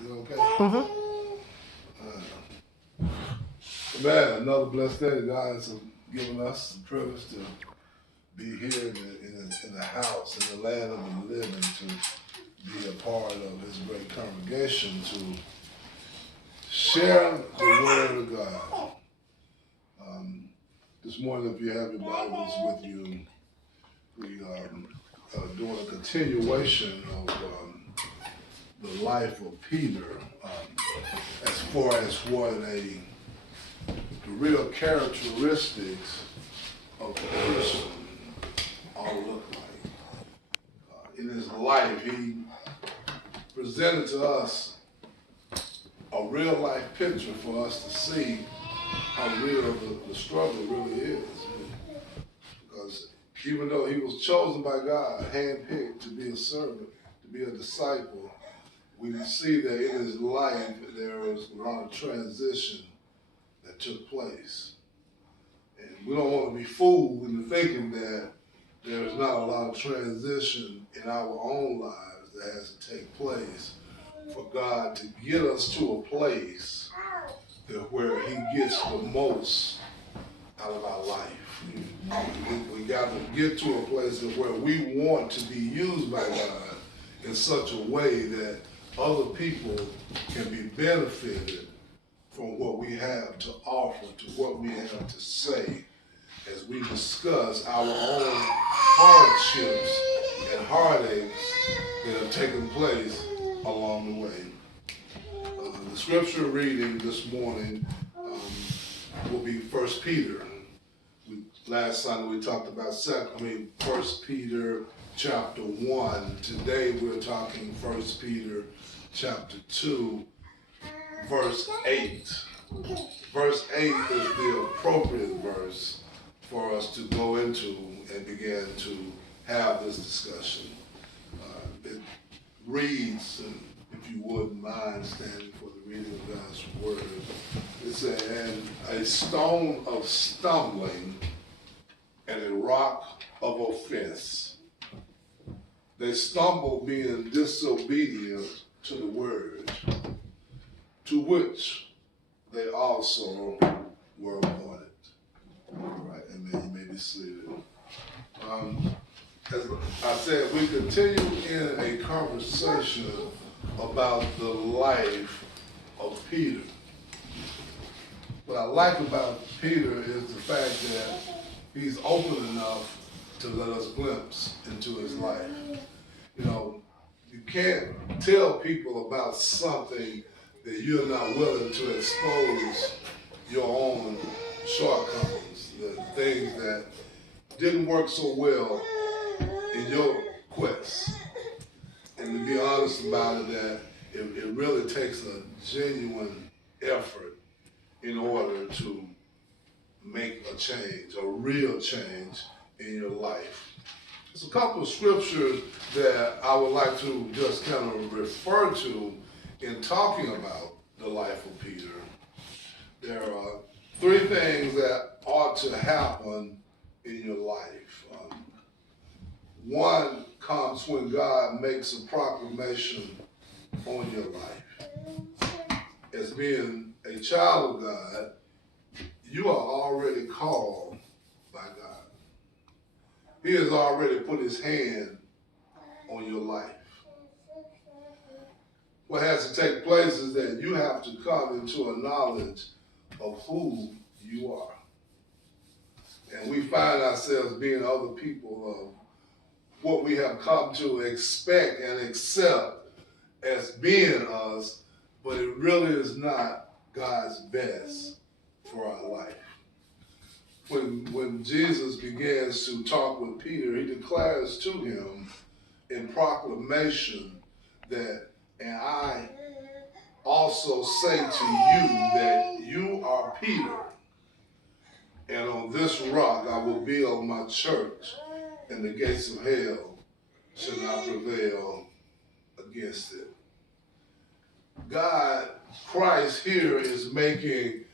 You okay? Mm-hmm. Man, another blessed day that God has given us the privilege to be here in the house, in the land of the living, to be a part of His great congregation, to share the Word of God. This morning, if you have your Bibles with you, we are doing a continuation of the life of Peter, as far as what the real characteristics of a Christian ought to look like. In his life, he presented to us a real life picture for us to see how real the struggle really is. Because even though he was chosen by God, handpicked to be a servant, to be a disciple, we see that in his life there was a lot of transition that took place. And we don't want to be fooled into thinking that there's not a lot of transition in our own lives that has to take place for God to get us to a place that where He gets the most out of our life. We got to get to a place of where we want to be used by God in such a way that other people can be benefited from what we have to offer, to what we have to say, as we discuss our own hardships and heartaches that have taken place along the way. The scripture reading this morning will be 1 Peter. Last Sunday we talked about 1 Peter chapter 1. Today we're talking 1 Peter chapter 2, verse 8. Verse 8 is the appropriate verse for us to go into and begin to have this discussion. It reads, and if you wouldn't mind standing for the reading of God's word, it says, "And a stone of stumbling and a rock of offense. They stumbled being disobedient to the word, to which they also were appointed." All right, amen. You may be seated. As I said, we continue in a conversation about the life of Peter. What I like about Peter is the fact that he's open enough to let us glimpse into his life. You know, you can't tell people about something that you're not willing to expose your own shortcomings, the things that didn't work so well in your quest. And to be honest about it, that it really takes a genuine effort in order to make a change, a real change in your life. There's a couple of scriptures that I would like to just kind of refer to in talking about the life of Peter. There are three things that ought to happen in your life. One comes when God makes a proclamation on your life. As being a child of God, you are already called by God. He has already put his hand on your life. What has to take place is that you have to come into a knowledge of who you are. And we find ourselves being other people of what we have come to expect and accept as being us, but it really is not God's best for our life. When Jesus begins to talk with Peter, he declares to him in proclamation that, "And I also say to you that you are Peter, and on this rock I will build my church, and the gates of hell shall not prevail against it." God, Christ here is making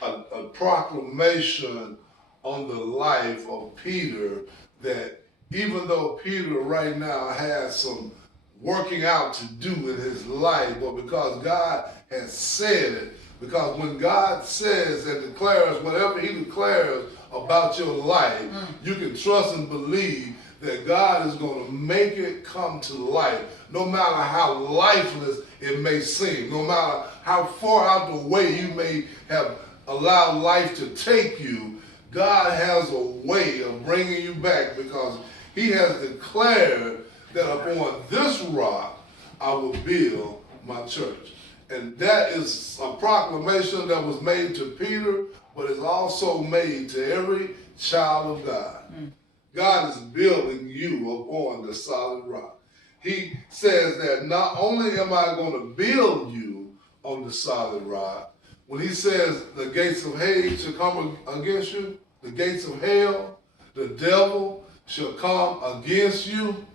a proclamation on the life of Peter that even though Peter right now has some working out to do in his life, but because God has said it. Because when God says and declares whatever he declares about your life, you can trust and believe that God is going to make it come to life, no matter how lifeless it may seem, no matter how far out the way you may have allowed life to take you. God has a way of bringing you back, because he has declared that upon this rock I will build my church. And that is a proclamation that was made to Peter, but is also made to every child of God. God is building you upon the solid rock. He says that not only am I going to build you on the solid rock, when he says the gates of hell shall come against you, the gates of hell, the devil shall come against you,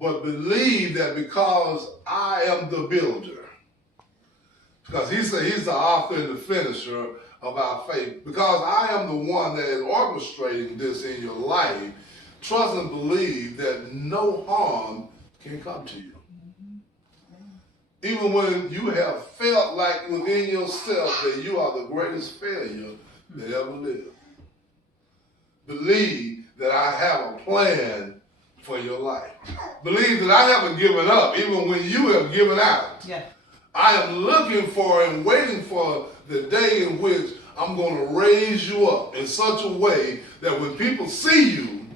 but believe that because I am the builder, because he said he's the author and the finisher of our faith, because I am the one that is orchestrating this in your life, trust and believe that no harm can come to you. Even when you have felt like within yourself that you are the greatest failure that ever lived, believe that I have a plan for your life. Believe that I haven't given up, even when you have given out. Yeah. I am looking for and waiting for the day in which I'm going to raise you up in such a way that when people see you,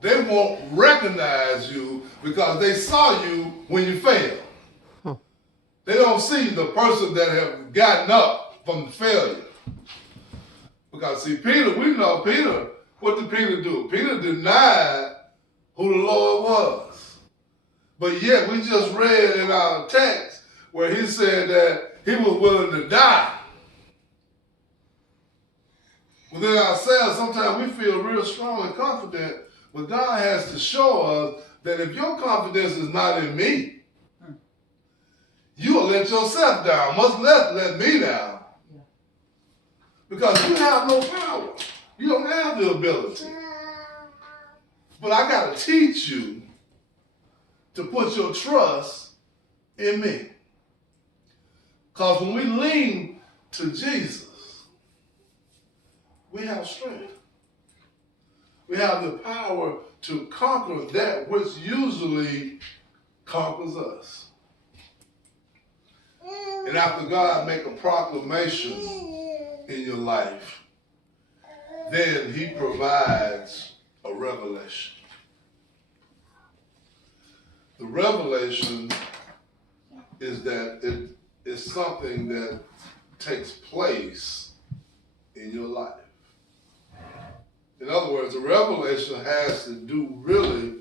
they won't recognize you because they saw you when you failed. They don't see the person that have gotten up from the failure. Because see, Peter, we know Peter, what did Peter do? Peter denied who the Lord was. But yet we just read in our text where he said that he was willing to die. Within ourselves, sometimes we feel real strong and confident, but God has to show us that if your confidence is not in me, you will let yourself down, much less let me down. Because you have no power. You don't have the ability. But I got to teach you to put your trust in me. Because when we lean to Jesus, we have strength. We have the power to conquer that which usually conquers us. And after God make a proclamation in your life, then he provides a revelation. The revelation is that it is something that takes place in your life. In other words, the revelation has to do really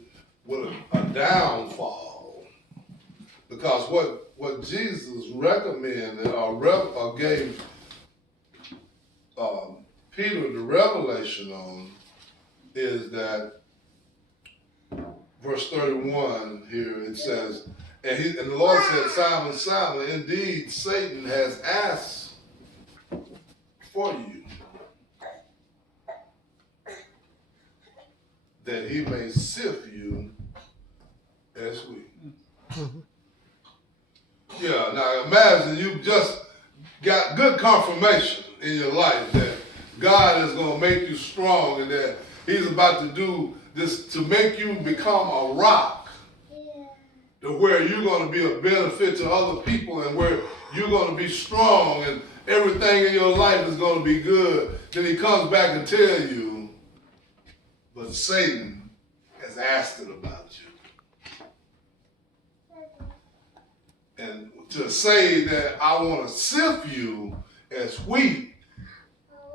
with a downfall. Because what Jesus recommended or gave Peter the revelation on is that verse 31 here, it says, and the Lord said, Simon, Simon, indeed Satan has asked for you, that he may sift you as wheat. Yeah, now imagine you just got good confirmation in your life that God is going to make you strong and that he's about to do this to make you become a rock, to where you're going to be a benefit to other people and where you're going to be strong and everything in your life is going to be good. Then he comes back and tells you, but Satan has asked it about you. And to say that I want to sift you as wheat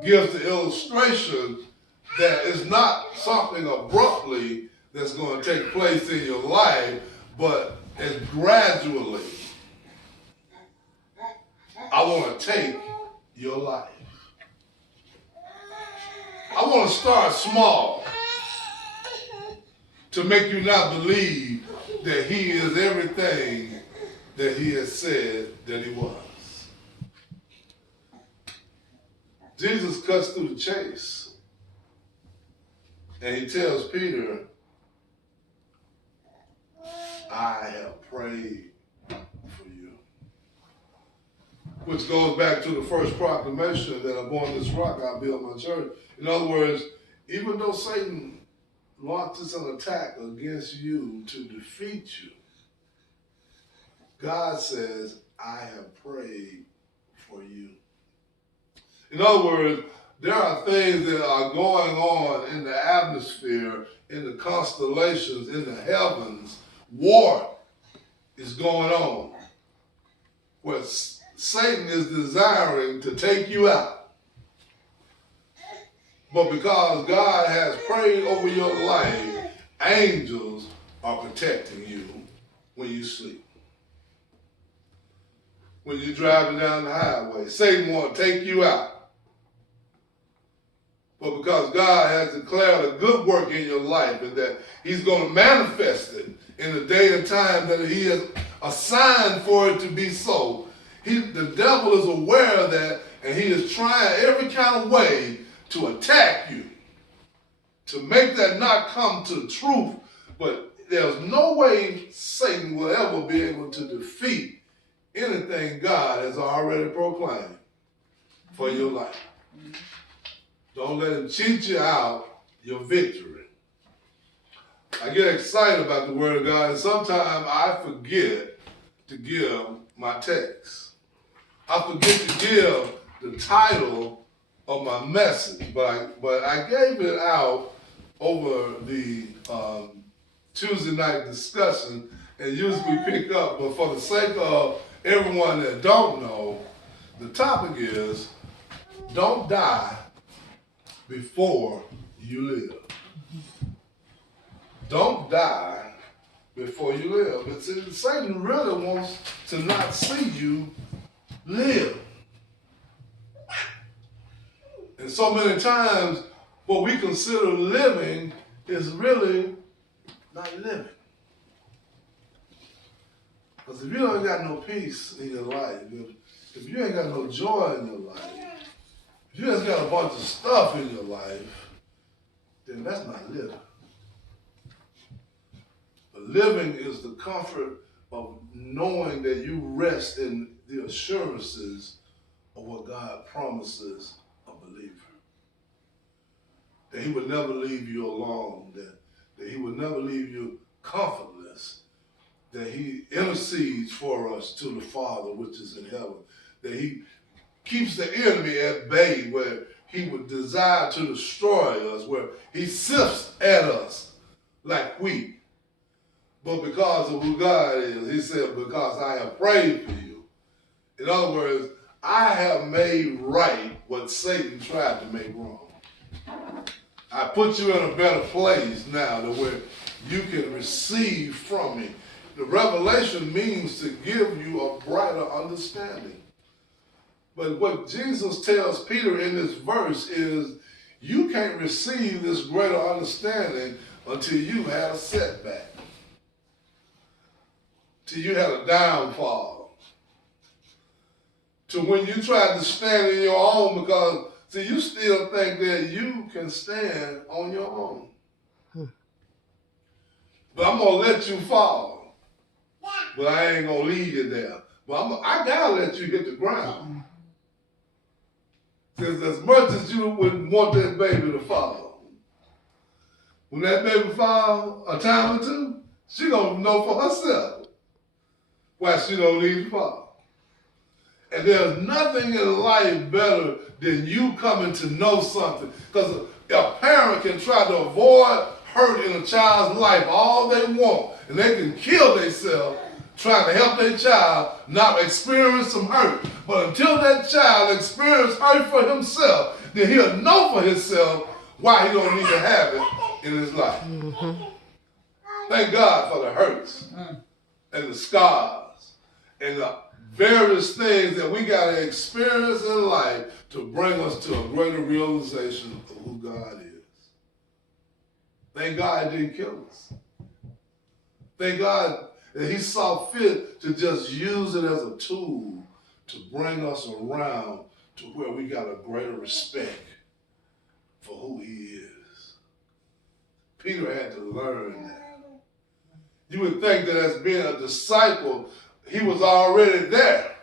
gives the illustration that it's not something abruptly that's going to take place in your life, but it's gradually. I want to take your life. I want to start small to make you not believe that he is everything that he has said that he was. Jesus cuts through the chase and he tells Peter, I have prayed for you. Which goes back to the first proclamation that upon this rock I build my church. In other words, even though Satan launches an attack against you to defeat you, God says, I have prayed for you. In other words, there are things that are going on in the atmosphere, in the constellations, in the heavens. War is going on where Satan is desiring to take you out. But because God has prayed over your life, angels are protecting you when you sleep. When you're driving down the highway, Satan wants to take you out. But because God has declared a good work in your life and that he's going to manifest it in the day and time that he has assigned for it to be so, the devil is aware of that, and he is trying every kind of way to attack you, to make that not come to truth. But there's no way Satan will ever be able to defeat anything God has already proclaimed for your life. Don't let him cheat you out your victory. I get excited about the word of God, and sometimes I forget to give my text. I forget to give the title of my message, but I gave it out over the Tuesday night discussion, and usually we pick up, but for the sake of everyone that don't know, the topic is, don't die before you live. Don't die before you live. But see, Satan really wants to not see you live. And so many times, what we consider living is really not living. Because if you ain't got no peace in your life, if you ain't got no joy in your life, if you just got a bunch of stuff in your life, then that's not living. But living is the comfort of knowing that you rest in the assurances of what God promises a believer. That he would never leave you alone, that he would never leave you comfortless, that he intercedes for us to the Father which is in heaven, that he keeps the enemy at bay where he would desire to destroy us, where he sifts at us like wheat. But because of who God is, he said, because I have prayed for you. In other words, I have made right what Satan tried to make wrong. I put you in a better place now to where you can receive from me. The revelation means to give you a brighter understanding. But what Jesus tells Peter in this verse is, you can't receive this greater understanding until you had a setback, till you had a downfall, to when you tried to stand in your own, because see, you still think that you can stand on your own. But I'm going to let you fall. But I ain't going to leave you there. But I got to let you hit the ground. Because as much as you would want that baby to fall, when that baby fall a time or two, she going to know for herself why she don't need to fall. And there's nothing in life better than you coming to know something. Because a parent can try to avoid hurt in a child's life all they want. And they can kill themselves trying to help their child not experience some hurt. But until that child experiences hurt for himself, then he'll know for himself why he don't need to have it in his life. Mm-hmm. Thank God for the hurts and the scars and the various things that we got to experience in life to bring us to a greater realization of who God is. Thank God he didn't kill us. Thank God that he saw fit to just use it as a tool to bring us around to where we got a greater respect for who he is. Peter had to learn that. You would think that as being a disciple, he was already there.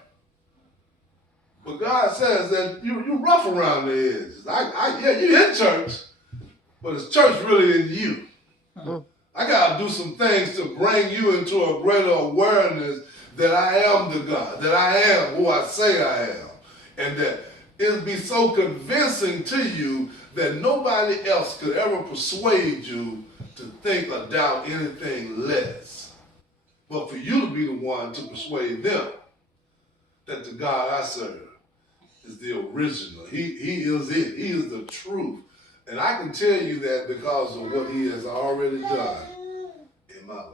But God says that you're rough around the edges. Yeah, you're in church, but is church really in you? I got to do some things to bring you into a greater awareness that I am the God, that I am who I say I am, and that it'll be so convincing to you that nobody else could ever persuade you to think or doubt anything less. But for you to be the one to persuade them that the God I serve is the original. He is it. He is the truth. And I can tell you that because of what he has already done in my life.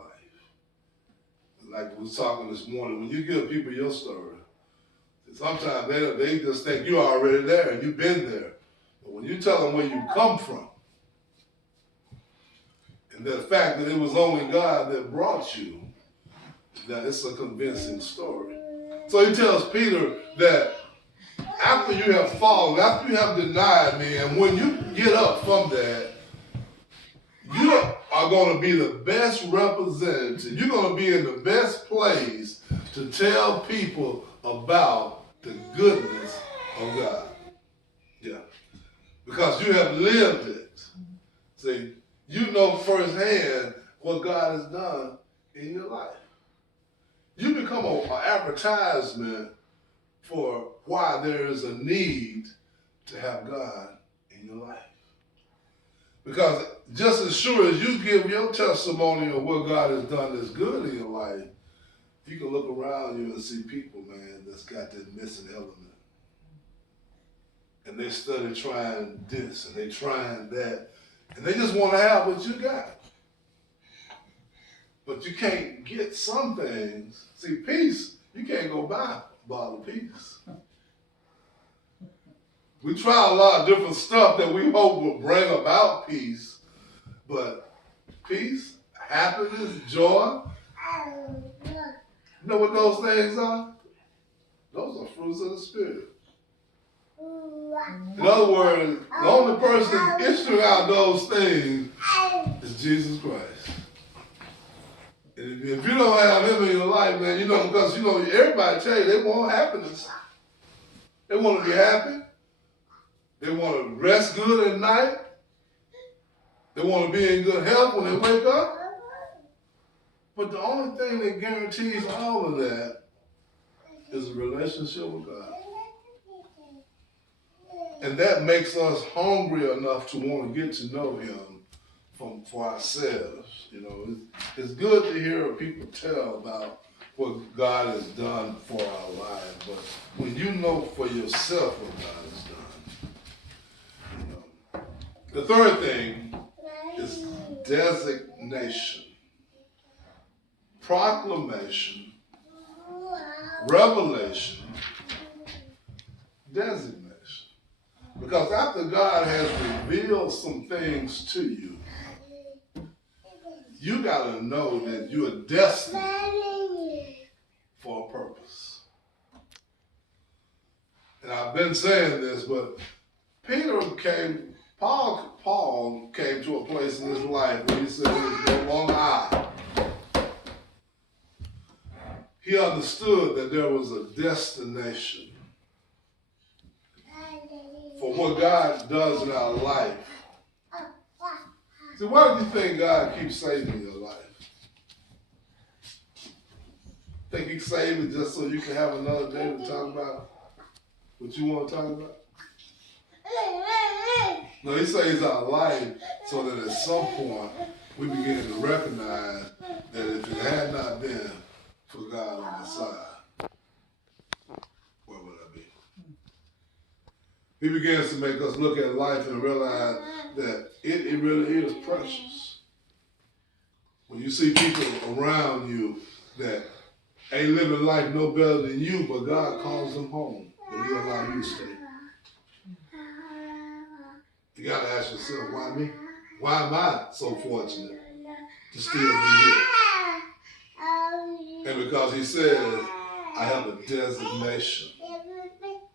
Like we was talking this morning, when you give people your story, sometimes they just think you're already there and you've been there. But when you tell them where you come from, and the fact that it was only God that brought you, that it's a convincing story. So he tells Peter that after you have fallen, after you have denied me, and when you get up from that, you are going to be the best representative. You're going to be in the best place to tell people about the goodness of God. Yeah. Because you have lived it. See, you know firsthand what God has done in your life. You become an advertisement for why there is a need to have God in your life. Because just as sure as you give your testimony of what God has done that's good in your life, you can look around you and see people, man, that's got that missing element. And they study trying this and they trying that. And they just want to have what you got. But you can't get some things. See, peace, you can't go buy a bottle of peace. We try a lot of different stuff that we hope will bring about peace. But peace, happiness, joy, you know what those things are? Those are fruits of the Spirit. In other words, the only person issuing out those things is Jesus Christ. And if you don't have him in your life, man, because everybody tell you they want happiness. They want to be happy. They want to rest good at night. They want to be in good health when they wake up. But the only thing that guarantees all of that is a relationship with God. And that makes us hungry enough to want to get to know him for ourselves. It's good to hear people tell about what God has done for our lives, but when you know for yourself what God has done. The third thing is designation, proclamation, revelation, designation. Because after God has revealed some things to you, you got to know that you are destined for a purpose. And I've been saying this, but Paul came to a place in his life where he said it was no longer I. He understood that there was a destination for what God does in our life. See, why do you think God keeps saving your life? Think he saved it just so you can have another day to talk about what you want to talk about? No, he saves our life so that at some point we begin to recognize that if it had not been for God on the side, where would I be? He begins to make us look at life and realize that it really is precious. When you see people around you that ain't living life no better than you, but God calls them home, but he allow you to stay. You got to ask yourself, why me? Why am I so fortunate to still be here? And because he says, I have a designation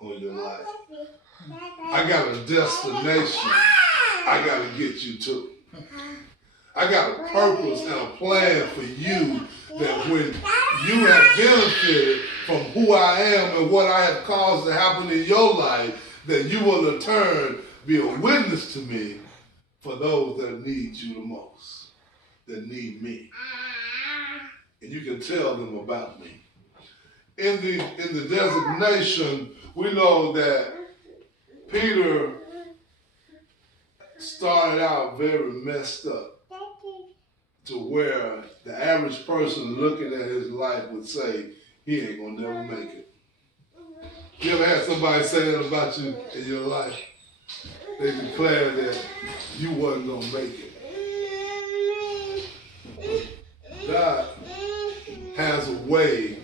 on your life. I got a destination I got to get you to. I got a purpose and a plan for you, that when you have benefited from who I am and what I have caused to happen in your life, that you will in turn be a witness to me for those that need you the most, that need me. And you can tell them about me. In the designation, we know that Peter started out very messed up, to where the average person looking at his life would say, he ain't gonna never make it. You ever had somebody say that about you in your life? They declared that you wasn't gonna make it. God has a way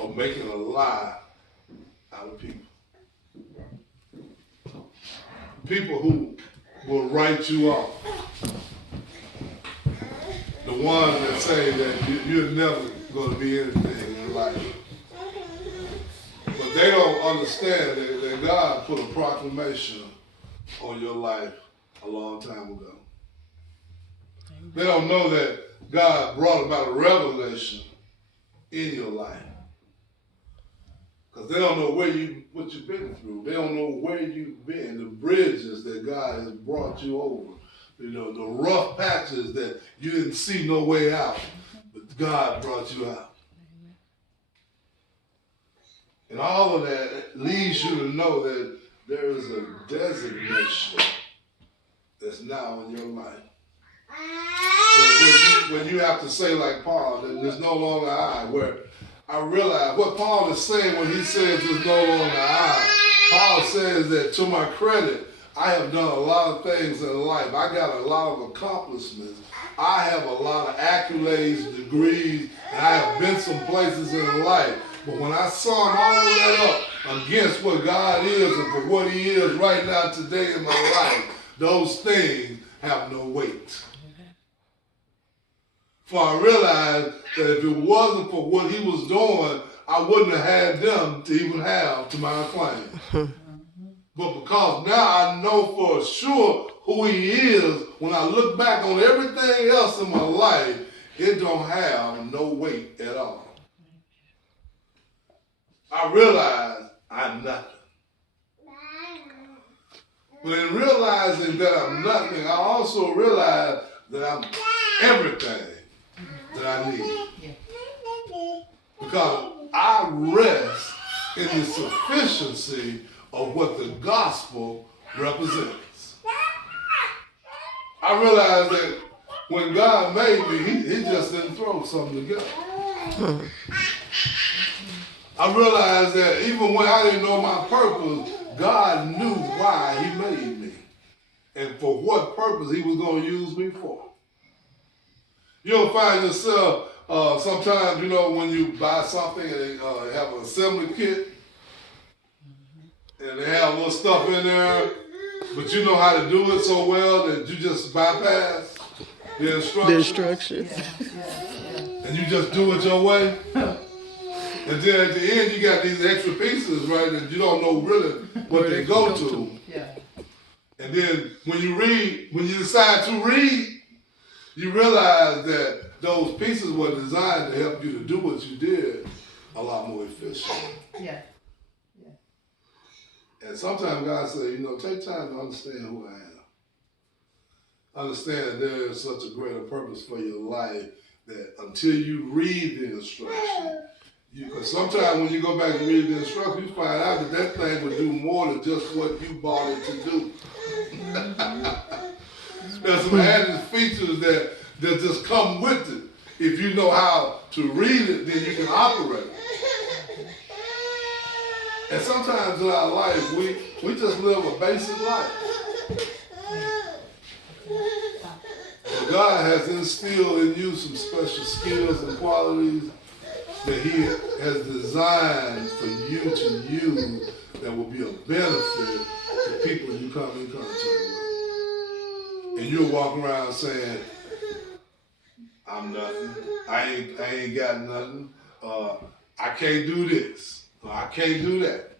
of making a lie out of people. People who will write you off. The ones that say that you're never going to be anything in life. But they don't understand that God put a proclamation on your life a long time ago. They don't know that God brought about a revelation in your life. Because they don't know what you've been through. They don't know where you've been, the bridges that God has brought you over. You know, the rough patches that you didn't see no way out, but God brought you out. And all of that leads you to know that there is a designation that's now in your life. When you have to say like Paul, that there's no longer I, where I realize what Paul is saying when he says there's no longer I. Paul says that to my credit, I have done a lot of things in life. I got a lot of accomplishments. I have a lot of accolades, degrees, and I have been some places in life. But when I sum all that up against what God is and for what he is right now today in my life, those things have no weight. For I realized that if it wasn't for what he was doing, I wouldn't have had them to even have to my claim. But because now I know for sure who he is, when I look back on everything else in my life, it don't have no weight at all. I realize I'm nothing. But in realizing that I'm nothing, I also realize that I'm everything that I need. Because I rest in the sufficiency of what the gospel represents. I realized that when God made me, he just didn't throw something together. I realized that even when I didn't know my purpose, God knew why he made me and for what purpose he was going to use me for. You'll find yourself sometimes, you know, when you buy something and they have an assembly kit, and they have little stuff in there, but you know how to do it so well that you just bypass the instructions. And you just do it your way. And then at the end, you got these extra pieces, right, that you don't know really what they go to. And then when you decide to read, you realize that those pieces were designed to help you to do what you did a lot more efficient. And sometimes God says, you know, take time to understand who I am. Understand that there is such a greater purpose for your life that until you read the instruction, because sometimes when you go back and read the instruction, you find out that thing would do more than just what you bought it to do. There's some added features that just come with it. If you know how to read it, then you can operate it. And sometimes in our life, we just live a basic life. But God has instilled in you some special skills and qualities that he has designed for you to use that will be a benefit to people you come in contact with. And you'll walk around saying, I'm nothing. I ain't got nothing. I can't do this. I can't do that.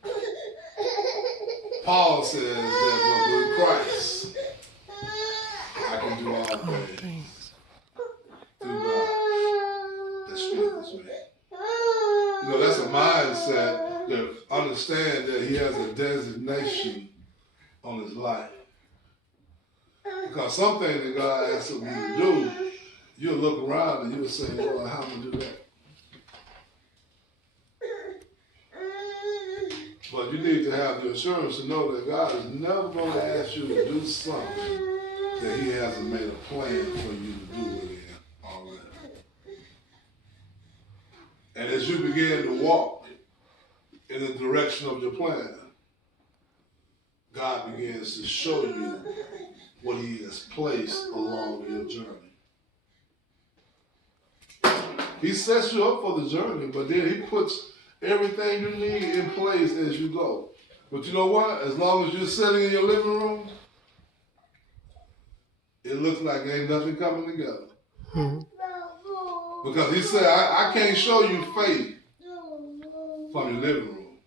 Paul says that with Christ, I can do all things through God that strengthens me. You know, that's a mindset that understands that he has a designation on his life. Because something that God asks of you to do, you'll look around and you'll say, well, how am I going to do that? But you need to have the assurance to know that God is never going to ask you to do something that he hasn't made a plan for you to do with him already. And as you begin to walk in the direction of your plan, God begins to show you what he has placed along your journey. He sets you up for the journey, but then he puts everything you need in place as you go. But you know what? As long as you're sitting in your living room, it looks like ain't nothing coming together. Because he said, I can't show you faith from your living room.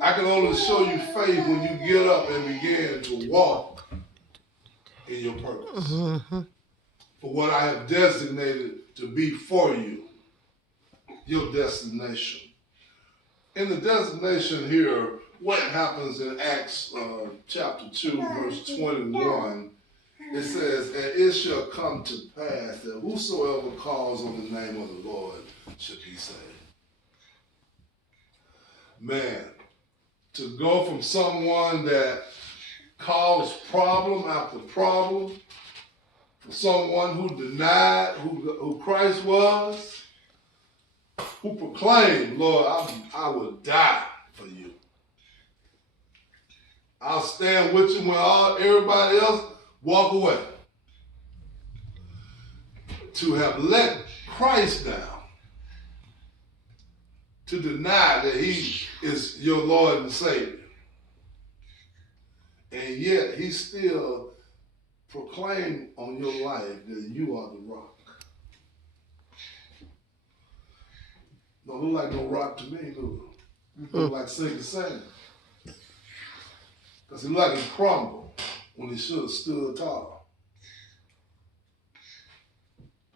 I can only show you faith when you get up and begin to walk in your purpose. For what I have designated to be for you, your destination. In the designation here, what happens in Acts chapter 2, verse 21, it says, and it shall come to pass that whosoever calls on the name of the Lord should be saved. Man, to go from someone that caused problem after problem, for someone who denied who Christ was, who proclaimed, Lord, I will die for you. I'll stand with you when everybody else walk away. To have let Christ down, to deny that he is your Lord and Savior. And yet he still proclaimed on your life that you are the rock. Don't look like no rock to me, look like sinking sand. Because he looked like he crumbled when he should have stood tall.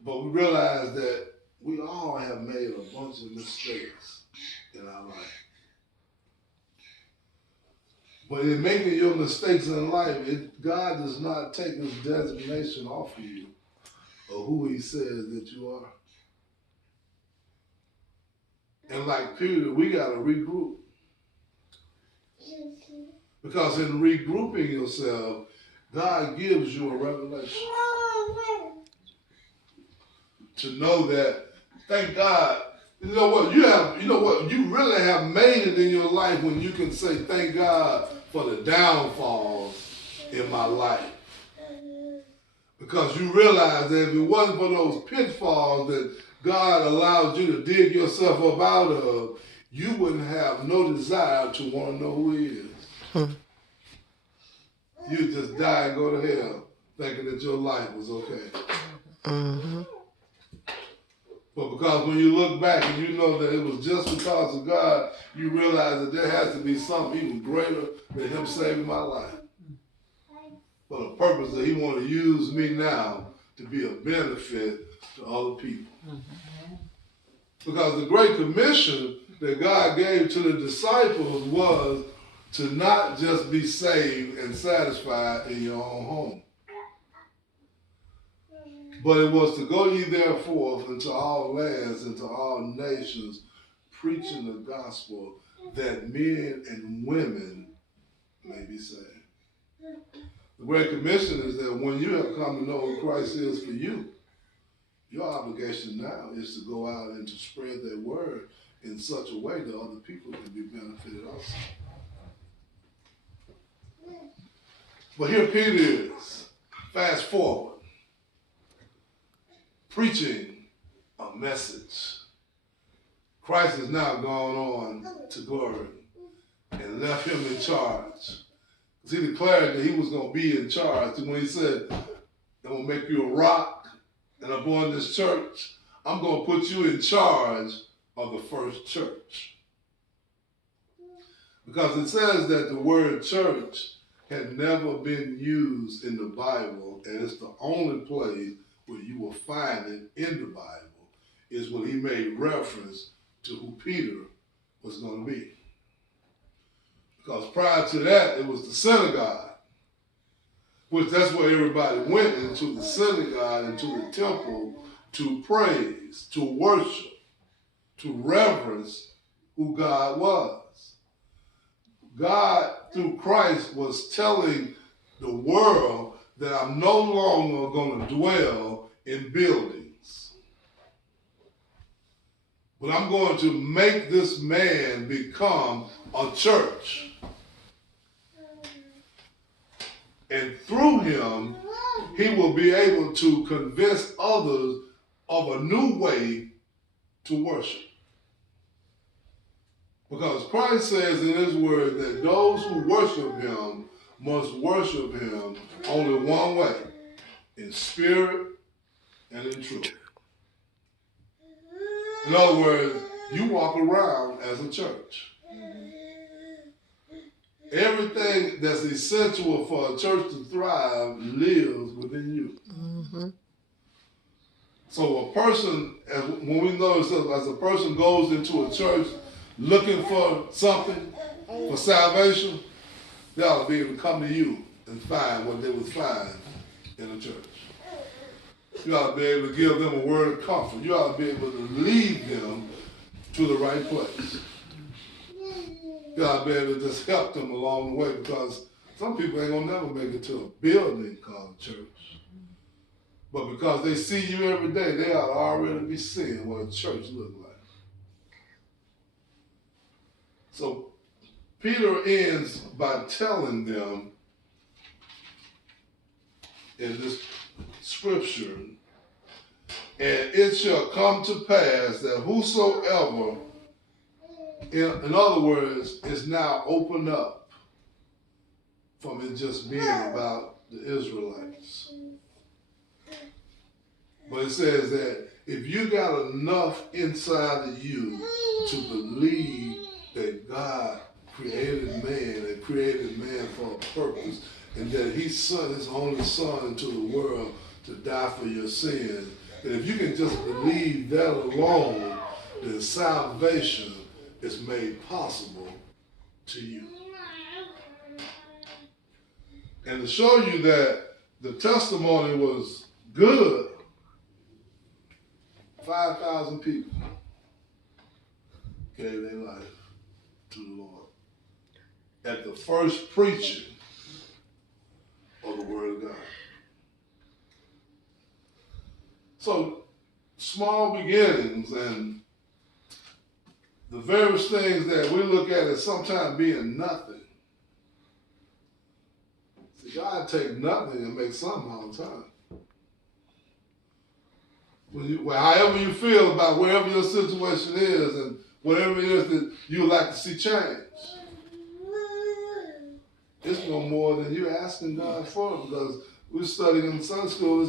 But we realize that we all have made a bunch of mistakes in our life. But in making your mistakes in life, God does not take his designation off of you or who he says that you are. And like Peter, we got to regroup. Because in regrouping yourself, God gives you a revelation. To know that, thank God, you know what, you really have made it in your life when you can say, thank God for the downfalls in my life. Because you realize that if it wasn't for those pitfalls that God allowed you to dig yourself up out of, you wouldn't have no desire to want to know who he is. You'd just die and go to hell thinking that your life was okay. But because when you look back and you know that it was just because of God, you realize that there has to be something even greater than him saving my life. For the purpose that he want to use me now to be a benefit to other people. Because the Great Commission that God gave to the disciples was to not just be saved and satisfied in your own home. But it was to go ye therefore into all lands, into all nations, preaching the gospel that men and women may be saved. The Great Commission is that when you have come to know who Christ is for you, your obligation now is to go out and to spread that word in such a way that other people can be benefited also. But here Peter is, fast forward, preaching a message. Christ has now gone on to glory and left him in charge. He declared that he was going to be in charge. And when he said, I'm going to make you a rock, and upon this church, I'm going to put you in charge of the first church. Because it says that the word church had never been used in the Bible, and it's the only place where you will find it in the Bible, is when he made reference to who Peter was going to be. Because prior to that, it was the synagogue, which that's where everybody went, into the synagogue, into the temple, to praise, to worship, to reverence who God was. God, through Christ, was telling the world that I'm no longer going to dwell in buildings, but I'm going to make this man become a church. And through him, he will be able to convince others of a new way to worship. Because Christ says in his word that those who worship him must worship him only one way, in spirit and in truth. In other words, you walk around as a church. Everything that's essential for a church to thrive lives within you. Mm-hmm. So a person, when we notice as a person goes into a church looking for something, for salvation, they ought to be able to come to you and find what they would find in a church. You ought to be able to give them a word of comfort. You ought to be able to lead them to the right place. You ought to be able to just help them along the way, because some people ain't gonna never make it to a building called church. But because they see you every day, they ought to already be seeing what a church looks like. So Peter ends by telling them in this scripture, and it shall come to pass that whosoever, in other words, is now opened up from it just being about the Israelites. But it says that if you got enough inside of you to believe that God created man and created man for a purpose, and that he sent his only son into the world to die for your sins, and if you can just believe that alone, then salvation is made possible to you. And to show you that the testimony was good, 5,000 people gave their life to the Lord at the first preaching of the Word of God. So, small beginnings and the various things that we look at as sometimes being nothing. See, God take nothing and make something all the time. However you feel about wherever your situation is and whatever it is that you would like to see change, it's no more than you asking God for it, because we're studying in Sunday school.